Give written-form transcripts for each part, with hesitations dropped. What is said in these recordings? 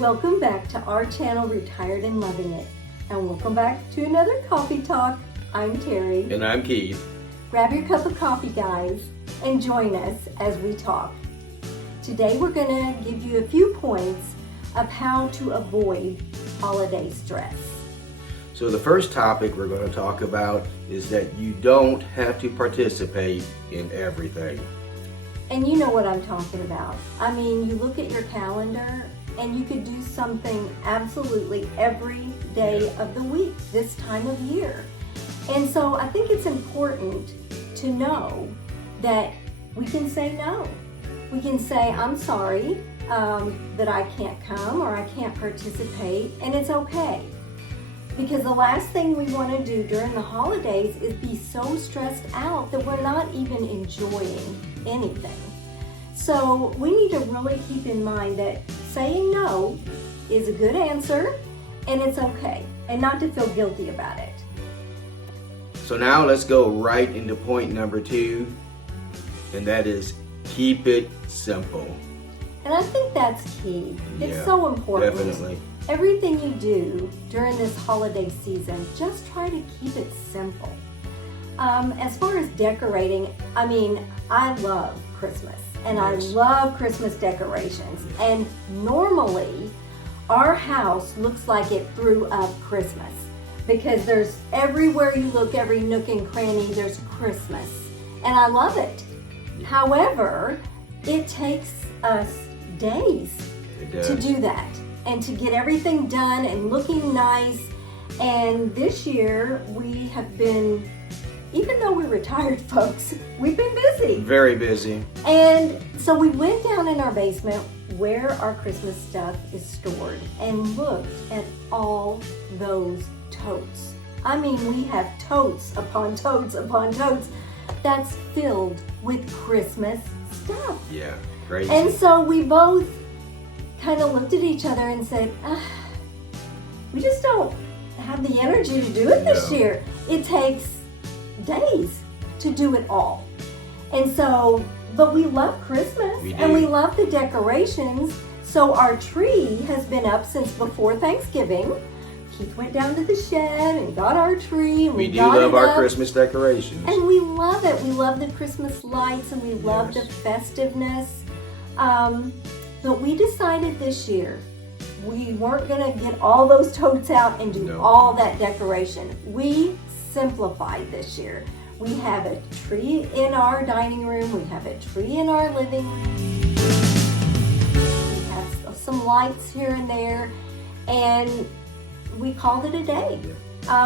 Welcome back to our channel, Retired and Loving It. And welcome back to another Coffee Talk. I'm Terry. And I'm Keith. Grab your cup of coffee, guys, and join us as we talk. Today we're going to give you a few points of how to avoid holiday stress. So the first topic we're going to talk about is that you don't have to participate in everything. And you know what I'm talking about. I mean, you look at your calendar and you could do something absolutely every day of the week this time of year. And so I think it's important to know that we can say no. We can say, I'm sorry that I can't come or I can't participate, and it's okay. Because the last thing we want to do during the holidays is be so stressed out that we're not even enjoying anything. So we need to really keep in mind that saying no is a good answer and it's okay, and not to feel guilty about it. So now let's go right into point number 2, and that is keep it simple. And I think that's key. It's Yeah, so important. Definitely. Everything you do during this holiday season, just try to keep it simple. As far as decorating, I mean, I love Christmas and Yes. I love Christmas decorations. And normally our house looks like it threw up Christmas because there's everywhere you look, every nook and cranny, there's Christmas. And I love it. However, it takes us days to do that and to get everything done and looking nice. And this year we have been, even though we're retired folks, we've been busy. Very busy. And so we went down in our basement where our Christmas stuff is stored and looked at all those totes. I mean, we have totes upon totes upon totes that's filled with Christmas stuff. Yeah, crazy. And so we both kind of looked at each other and said, we just don't have the energy to do it this No. year. It takes days to do it all. And so, but we love Christmas We do. and we love the decorations. So our tree has been up since before Thanksgiving. Keith went down to the shed and got our tree. And we do got love it our up. Christmas decorations. And we love it. We love the Christmas lights and we love Yes. the festiveness. But we decided this year we weren't going to get all those totes out and do No. all that decoration. We simplified this year. We have a tree in our dining room. We have a tree in our living room. We have some lights here and there. And we called it a day.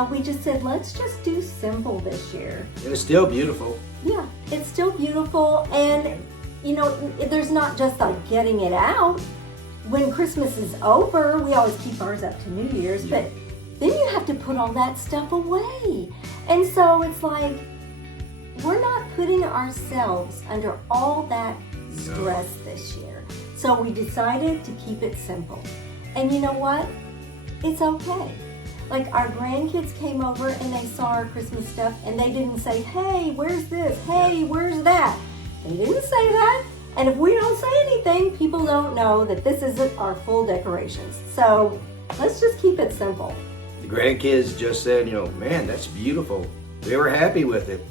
We just said, let's just do simple this year. And it's still beautiful. Yeah, it's still beautiful, and you know, there's not just like getting it out. When Christmas is over, we always keep ours up to New Year's, Yeah. but then you have to put all that stuff away. And so it's like, we're not putting ourselves under all that stress this year. So we decided to keep it simple. And you know what? It's okay. Like our grandkids came over and they saw our Christmas stuff and they didn't say, hey, where's this? Hey, where's that? They didn't say that. And if we don't say anything, people don't know that this isn't our full decorations. So let's just keep it simple. The grandkids just said, man, that's beautiful. They were happy with it.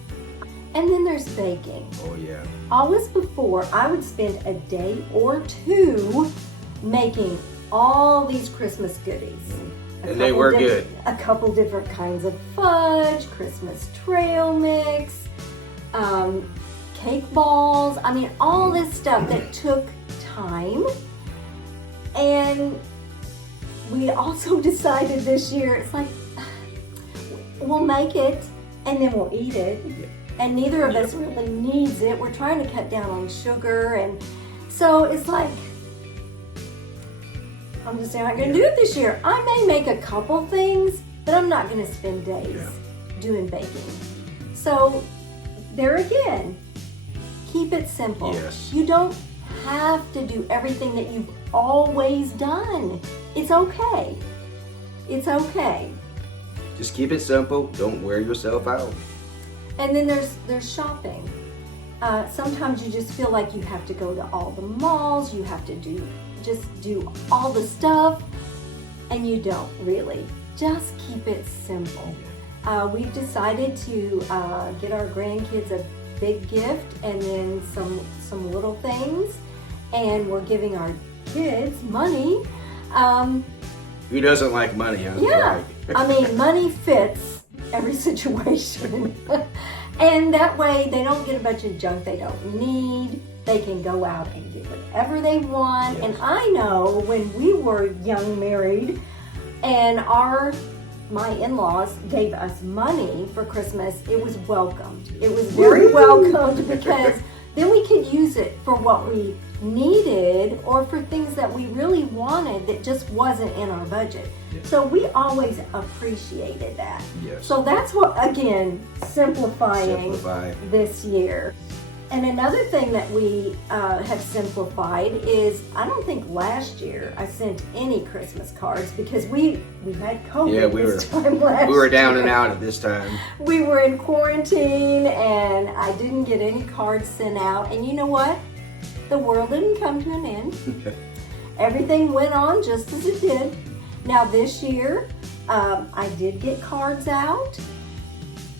And then there's baking. Oh, yeah. Always before, I would spend a day or two making all these Christmas goodies. And they were good. A couple different kinds of fudge, Christmas trail mix, cake balls. I mean, all this stuff that took time. And we also decided this year, it's like, we'll make it and then we'll eat it. Yeah. And neither of us really needs it. We're trying to cut down on sugar. And so it's like, I'm just not going to do it this year. I may make a couple things, but I'm not going to spend days doing baking. So there again, keep it simple. Yes. You don't have to do everything that you've always done. It's okay. It's okay. Just keep it simple. Don't wear yourself out. And then there's shopping. Sometimes you just feel like you have to go to all the malls. You have to do just do all the stuff, and you don't really. Just keep it simple. We've decided to get our grandkids a big gift and then some little things, and we're giving our kids money. Who doesn't like money? Huh? Yeah, Right. I mean, money fits every situation. And that way they don't get a bunch of junk they don't need. They can go out and do whatever they want. Yes. And I know when we were young married and my in-laws gave us money for Christmas, it was welcomed. It was very welcomed because then we could use it for what we needed or for things that we really wanted that just wasn't in our budget. Yes. So we always appreciated that. Yes. So that's what, again, simplifying Simplify. this year. And another thing that we have simplified is, I don't think last year I sent any Christmas cards because we had COVID this time last year. We were down and out at this time. We were in quarantine and I didn't get any cards sent out. And you know what? The world didn't come to an end. Everything went on just as it did. Now this year, I did get cards out,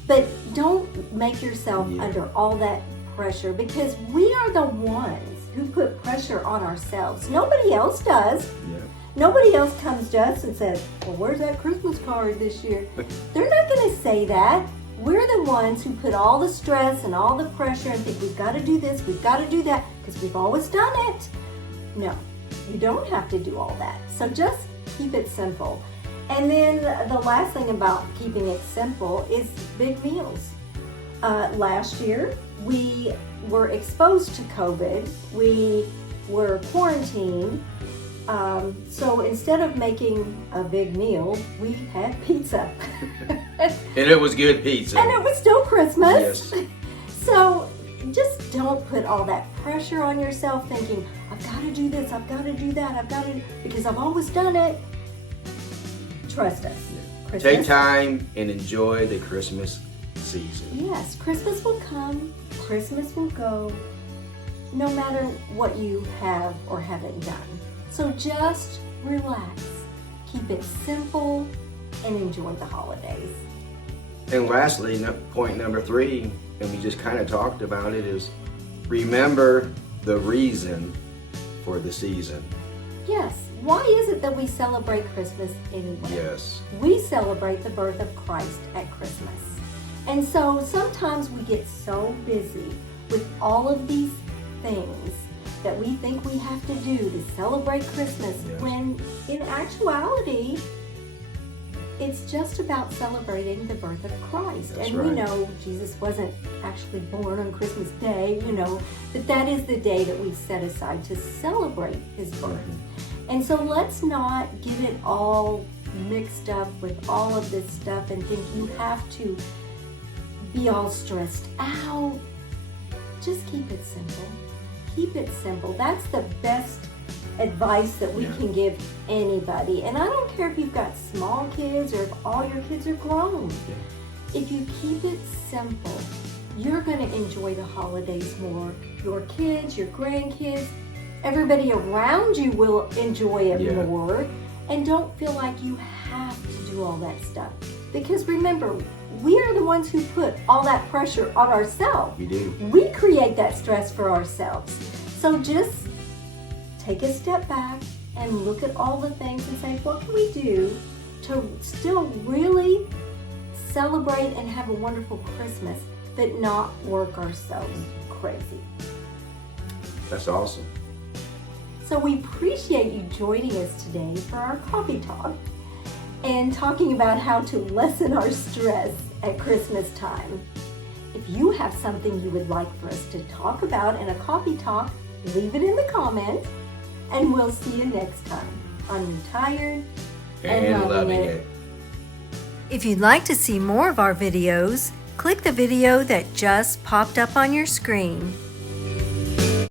but don't make yourself under all that pressure because we are the ones who put pressure on ourselves. Nobody else does. Yeah. Nobody else comes to us and says, well, where's that Christmas card this year? They're not going to say that. We're the ones who put all the stress and all the pressure and think we've got to do this, we've got to do that, because we've always done it. No, you don't have to do all that. So just keep it simple. And then the last thing about keeping it simple is big meals. Last year, we were exposed to COVID. We were quarantined. So instead of making a big meal, we had pizza. And it was good pizza. And it was still Christmas. Yes. So just don't put all that pressure on yourself thinking, I've got to do this, I've got to do that, because I've always done it. Trust us. Yeah. Take time and enjoy the Christmas season. Yes, Christmas will come, Christmas will go, no matter what you have or haven't done. So just relax, keep it simple, and enjoy the holidays. And lastly, point number 3, and we just kind of talked about it, is remember the reason for the season. Yes, why is it that we celebrate Christmas anyway? Yes. We celebrate the birth of Christ at Christmas. And so sometimes we get so busy with all of these things that we think we have to do to celebrate Christmas, yes, when in actuality, it's just about celebrating the birth of Christ. That's and right. We know Jesus wasn't actually born on Christmas Day, but that is the day that we set aside to celebrate his birth. Mm-hmm. And so let's not get it all mixed up with all of this stuff and think you have to be all stressed out. Just keep it simple. Keep it simple. That's the best advice that we can give anybody. And I don't care if you've got small kids or if all your kids are grown. If you keep it simple, you're going to enjoy the holidays more. Your kids, your grandkids, everybody around you will enjoy it more. And don't feel like you have to do all that stuff. Because remember, we are the ones who put all that pressure on ourselves. We do. We create that stress for ourselves. So just take a step back and look at all the things and say, what can we do to still really celebrate and have a wonderful Christmas, but not work ourselves crazy? That's awesome. So we appreciate you joining us today for our coffee talk and talking about how to lessen our stress at Christmas time. If you have something you would like for us to talk about in a coffee talk, leave it in the comments, and we'll see you next time on Retired and Loving It. If you'd like to see more of our videos, click the video that just popped up on your screen.